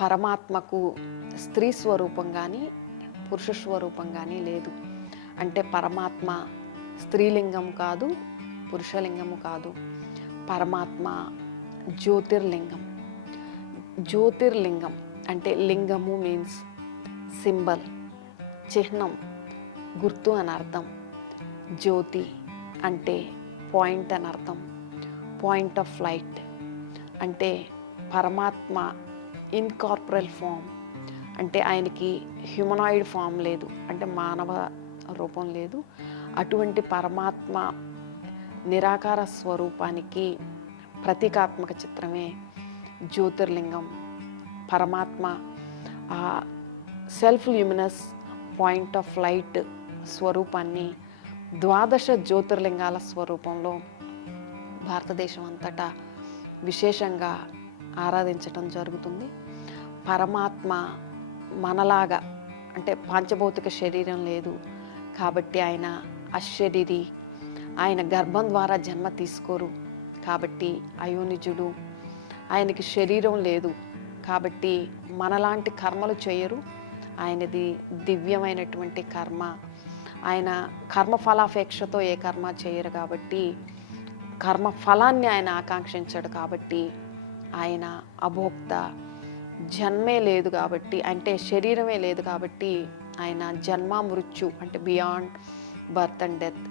పరమాత్మకు స్త్రీ స్వరూపం కానీ పురుష స్వరూపం కానీ లేదు. అంటే పరమాత్మ స్త్రీలింగం కాదు, పురుషలింగము కాదు. పరమాత్మ జ్యోతిర్లింగం. జ్యోతిర్లింగం అంటే లింగము మీన్స్ సింబల్, చిహ్నం, గుర్తు అని అర్థం. జ్యోతి అంటే పాయింట్ అని అర్థం. పాయింట్ ఆఫ్ లైట్ అంటే పరమాత్మ ఇన్కార్పొరల్ ఫామ్, అంటే ఆయనకి హ్యూమనాయిడ్ ఫామ్ లేదు, అంటే మానవ రూపం లేదు. అటువంటి పరమాత్మ నిరాకార స్వరూపానికి ప్రతీకాత్మక చిత్రమే జ్యోతిర్లింగం. పరమాత్మ ఆ self luminous point of light స్వరూపాన్ని 12 జ్యోతిర్లింగాల స్వరూపంలో భారతదేశం అంతటా విశేషంగా ఆరాధించటం జరుగుతుంది. పరమాత్మ మనలాగా అంటే పంచభౌతిక శరీరం లేదు కాబట్టి ఆయన అశరీరి. ఆయన గర్భం ద్వారా జన్మ తీసుకోరు కాబట్టి అయోనిజుడు. ఆయనకి శరీరం లేదు కాబట్టి మనలాంటి కర్మలు చేయరు. ఆయనది దివ్యమైనటువంటి కర్మ. ఆయన కర్మఫలాపేక్షతో ఏ కర్మ చేయరు కాబట్టి, కర్మ ఫలాన్ని ఆయన ఆకాంక్షించాడు కాబట్టి, ఆయన అభోక్త. జన్మే లేదు కాబట్టి, అంటే శరీరమే లేదు కాబట్టి ఆయన జన్మ మృత్యు అంటే బియాండ్ బర్త్ అండ్ డెత్